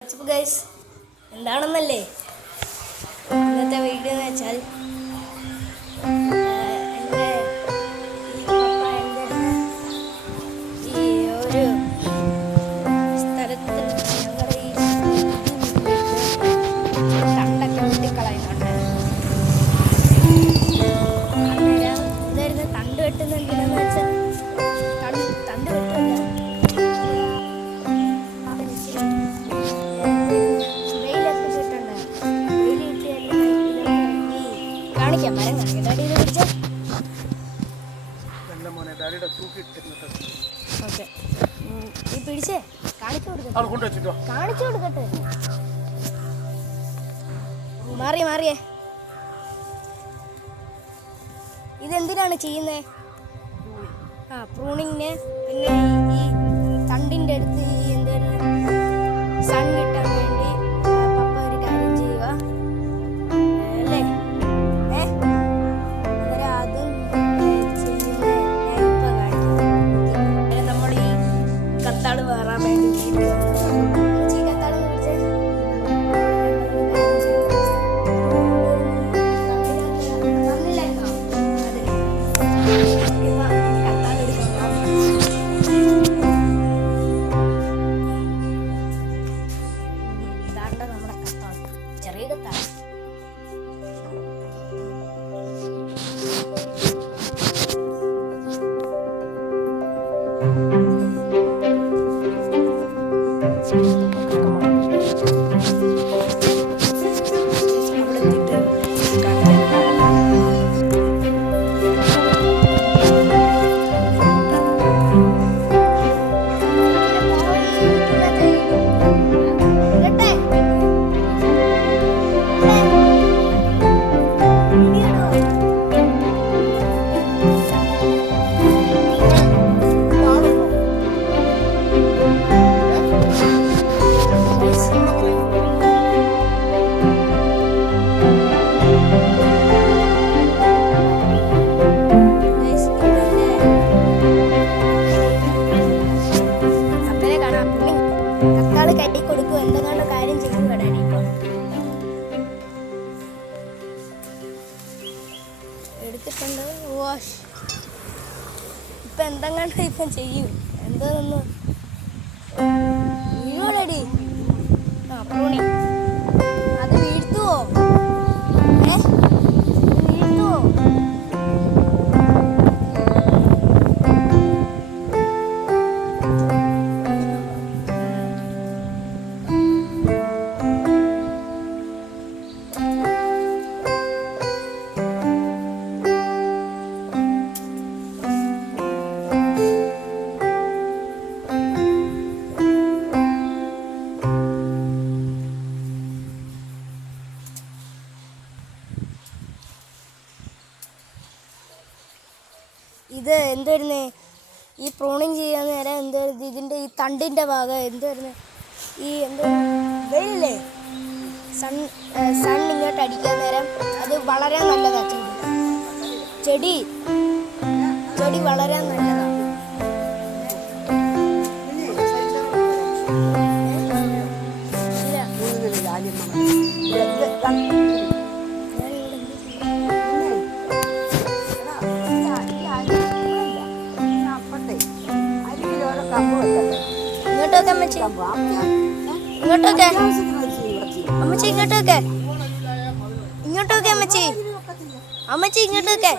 Guys എന്താണെന്നല്ലേ ഇന്നത്തെ video എന്ന് വെച്ചാൽ എൻ്റെ പപ്പ എൻ്റെ ഈ ഒരു സ്ഥലത്ത് ഞങ്ങളുടെ ഈ തണ്ടൊക്കെ വെട്ടിക്കളയുന്നുണ്ട്. അന്നേരം എന്തായിരുന്നു തണ്ട് വെട്ടുന്ന എന്തിനാന്ന് വെച്ചാൽ തണ്ട് വെട്ടില്ല മരം ഓക്കെ ഈ പിടിച്ചേ കാണിച്ചു കൊടുക്കട്ടെ. മാറിയേ ഇതെന്തിനാണ് ചെയ്യുന്നത്? പ്രൂണിങ്ങിന്. പിന്നെ ഈ തണ്ടിൻ്റെ അടുത്ത് ഈ എന്തായിരുന്നു സൺ കിട്ടാൻ വേണ്ടി പപ്പ ഒരു കാര്യം ചെയ്യുക അല്ലേ? അതും ചെയ്യുന്ന ഞാൻ ഇപ്പം കാണിക്കാം. നമ്മൾ ഈ കത്താള് വേറാൻ വേണ്ടി കത്താളെന്ന് വിളിച്ചേ ചെറിയ കത്താണ്. കൈ കൊടുക്കും എന്തെങ്കിലും കാര്യം ചെയ്തു വിടാൻ ഇപ്പം എടുത്തിട്ടുണ്ട്. വാഷ് ഇപ്പം എന്തെങ്കിലും ഇപ്പം ചെയ്യും എന്തോന്ന് വീഴോടി. പ്രൂണി അത് വീഴ്ത്തുവോ? വീഴ്ത്തുവോ? ഇത് എന്തായിരുന്നു ഈ പ്രൂണിങ് ചെയ്യാൻ നേരം എന്തായിരുന്നു ഇതിൻ്റെ ഈ തണ്ടിൻ്റെ ഭാഗം എന്തായിരുന്നു ഈ എന്താ വെയിലല്ലേ സൺ ഇങ്ങോട്ട് അടിക്കാൻ നേരം അത് വളരെ നല്ലതാണ്. ചെടി വളരെ നല്ലതാണ്. ഇങ്ങോട്ടൊക്കെ അമ്മച്ചി, ഇങ്ങോട്ടൊക്കെ അമ്മച്ചി, ഇങ്ങോട്ടൊക്കെ അമ്മച്ചി, അമ്മച്ചി ഇങ്ങോട്ടൊക്കെ.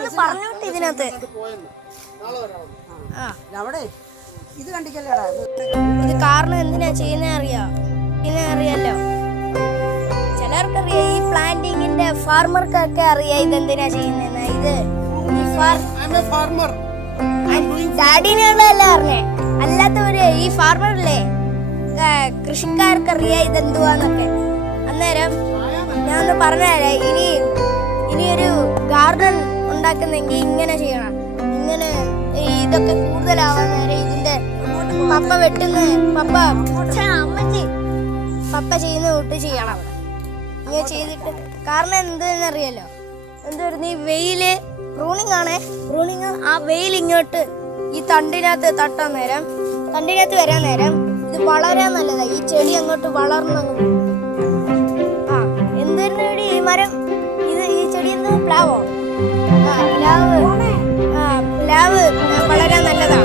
ഞാൻ പറഞ്ഞോട്ടെ ഇതിനകത്ത് ഇത് കാരണം എന്തിനാ ചെയ്യുന്നേ അറിയാലോ. ചിലർക്കറിയാം, ഈ പ്ലാന്റിങ്ങിന്റെ ഫാർമർക്കൊക്കെ അറിയാം ഇതെന്തിനാ ചെയ്യുന്നതെന്ന്. ഇത് ഡാഡിനുള്ളതല്ല പറഞ്ഞേ, അല്ലാത്തവര് ഈ ഫാർമറില്ലേ കൃഷിക്കാർക്കറിയാം ഇതെന്തുവാന്നൊക്കെ. അന്നേരം ഞാൻ പറഞ്ഞുതരാം. ഇനിയൊരു ഗാർഡൻ ഉണ്ടാക്കുന്നെങ്കിൽ ഇങ്ങനെ ചെയ്യണം. ഇങ്ങനെ ഇതൊക്കെ കൂടുതലാവാൻ നേരം ഇതിന്റെ പപ്പ ചെയ്യുന്ന തൊട്ട് ചെയ്യണം. ഇങ്ങനെ ചെയ്തിട്ട് കാരണം എന്തെന്നറിയാലോ, എന്തായിരുന്നു ഈ വെയില് പ്രൂണിങ് ആണേ. പ്രൂണിങ് ആ വെയിൽ ഇങ്ങോട്ട് ഈ തണ്ടിനകത്ത് തട്ടാൻ നേരം, തണ്ടിനകത്ത് വരാൻ നേരം ഇത് വളരാൻ നല്ലതാ. ഈ ചെടി അങ്ങോട്ട് വളർന്നങ്ങ് പോകും. ആ എന്തായിരുന്നു ഇവിടെ ഈ മരം, ഇത് ഈ ചെടി എന്ത് പ്ലാവോ? ആ പ്ലാവ്. ആ പ്ലാവ് വളരാൻ നല്ലതാ.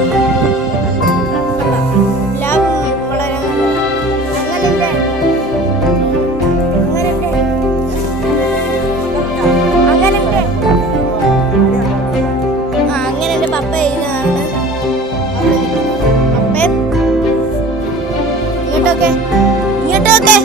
പ്ലാവ് വളരാൻ നല്ലതാ. അങ്ങനെ എൻ്റെ പപ്പ ചെയ്യുന്നതാണ്. പപ്പ ഇങ്ങോട്ടൊക്കെ